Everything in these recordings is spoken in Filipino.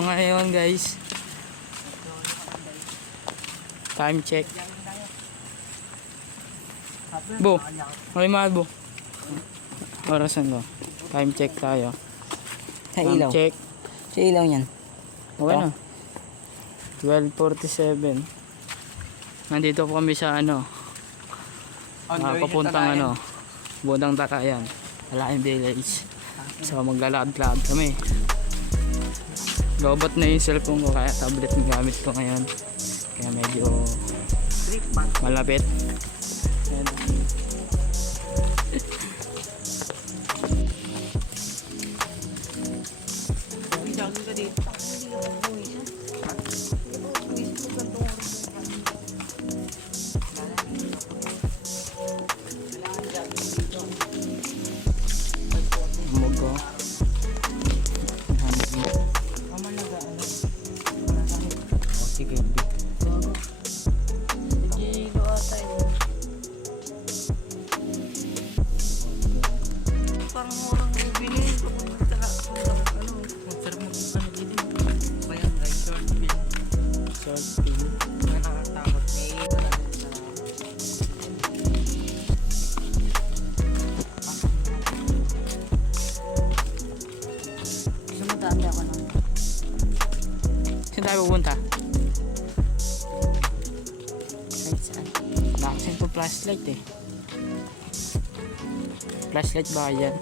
So ngayon guys, time check. Bo, malimad bo. Orasan ko. Time check tayo. Sa Time ilaw. check. Sa ilaw yan. Okay na. 12:47. Nandito po kami sa papuntang Bundang Tarayan. Alain Village. So maglalakad-lakad kami. Lobot na yung cellphone ko, kaya tablet yung gamit ko ngayon. Kaya medyo malapit. Ayan. Mugo. Sige. Parang orang bilhin papunta bayang guys, short film. Short film. Nakakatakot sumadami ako ng Saan tayo pupunta? kahit saan. Nakasin to flashlight eh. Flashlight ba yan?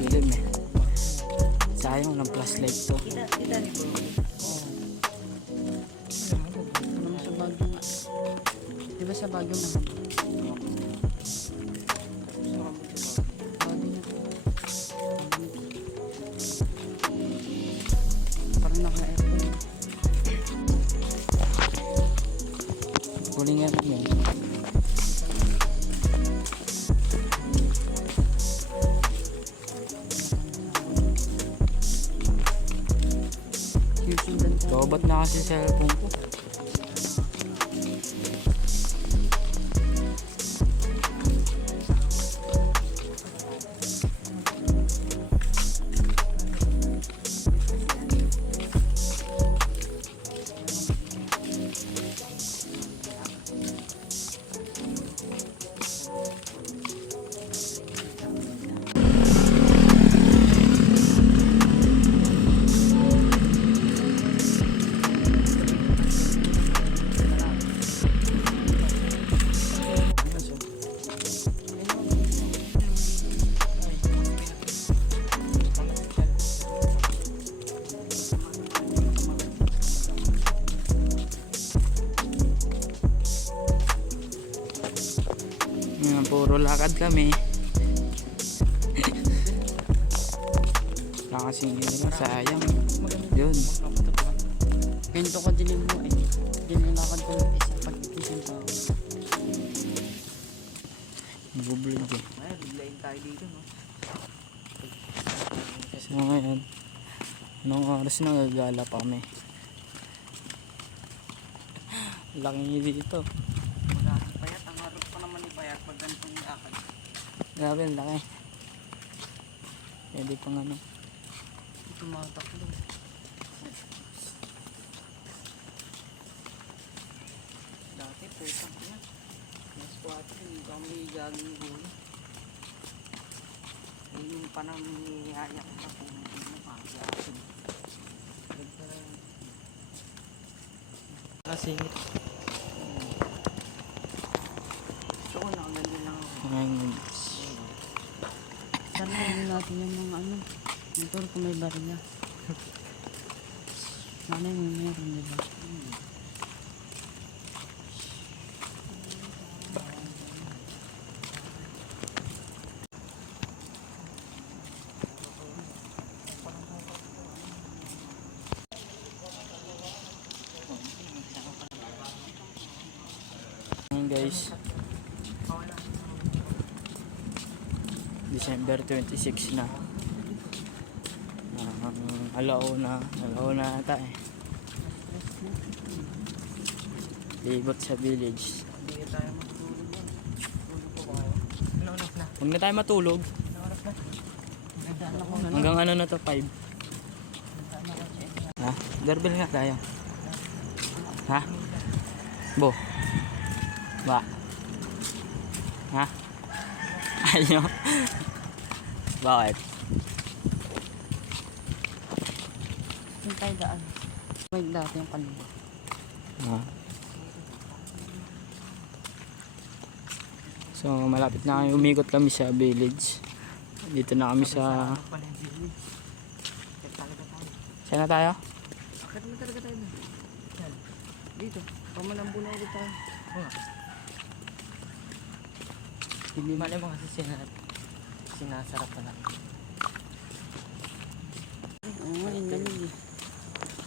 Dilim eh. Sayang ng flashlight to. Kita ni bro. Sa Baguio nga. Diba sa Baguio nga? Baguio na. Parang naka-aircon. Huling nga rin yun. Lobot na kasi cellphone ko. Yan, puro lakad kami. Nakasing sayang. Yun. Ganito ko dilim mo eh. Ginilakad ko ng isa pag-itising ko. Nag-vlog eh. Ay, biglayin tayo dito no. So ngayon, anong oras na gagala pa kami? Laki niya dito. Payat, ang harap pa naman ni Payat pag ganitong akad. Grabe, ang laki. Pwede pang Tumatakbo. Dati putang ina. Mas 4 hindi kami jogging gulo. Yung panang niyayak na po ng pagyasin. kasingit. So nakaganda lang ako. Ngayon, Sana hindi natin yung mga motor kung may barya. Sana yung meron, diba? guys, December 26 na. alauna ata eh. Libot sa village. Hindi tayo matutulog yan. Tulog pa ba kayo? Ano oras na? Huwag na tayo matulog. Ano oras na? Nagdaan ako na. Hanggang ano na to, 5. Nagdaan ako siya. Ha? Doorbell nga tayo. Ha? Bo. Ba. Ha? Ayaw. Bakit? Saan tayo daan? May dati yung kanina. Ha? So, malapit na kami. Umikot kami sa village. Dito na kami sa... Saan na tayo? Akit mo talaga tayo doon. Yan. Dito. Pamalambo na ulit tayo. Oo nga. Hindi mali mo kasi sinasarap pa na. Oo nga, yun lang yun.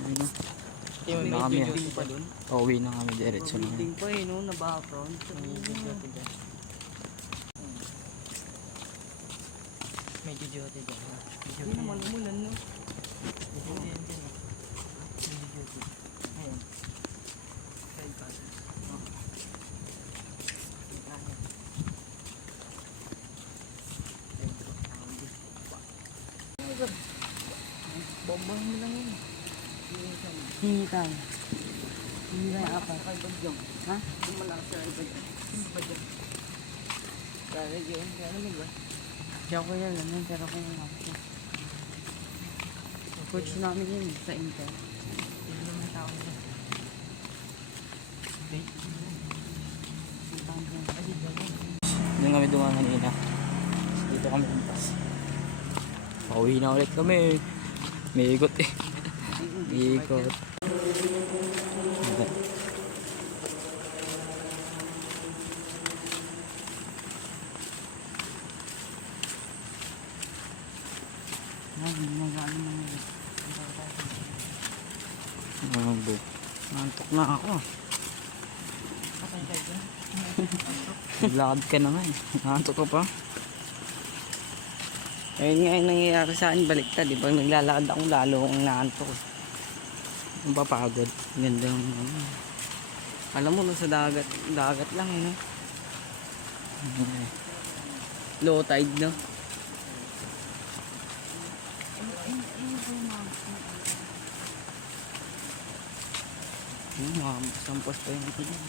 Ayun. May na kami. building pa doon. Pauwi na kami diretso na. Building pa eh, no? Na background. May jojote dyan. Hindi naman umulan, no? Jojote yan dyan. May jojote. Ayan. Side pass. Bomba mo lang yun. Hingi tayo. Hingi tayo apa? Ha? Yung malakas sa iba dyan. Iba dyan. Kaya yun, kaya naman ba? Diyan ko yan, ano, pero kung ako. Coach namin yun sa Intel. Hindi naman tao nila. Okay. Doon kami dumaan kanina. Dito kami kumpas. Pauwi na ulit kami. May ikot eh. May ikot. Nantok na ako. Naglakad ka na nga eh. Nakaantok ka pa. Ayun nga yung nangyayari sa akin, baliktad. Di ba naglalakad ako lalo akong naantok. Ang papagod. Ganda yung alam mo, nasa dagat lang eh, no? Low tide, no? Sampos pa yung ito dyan.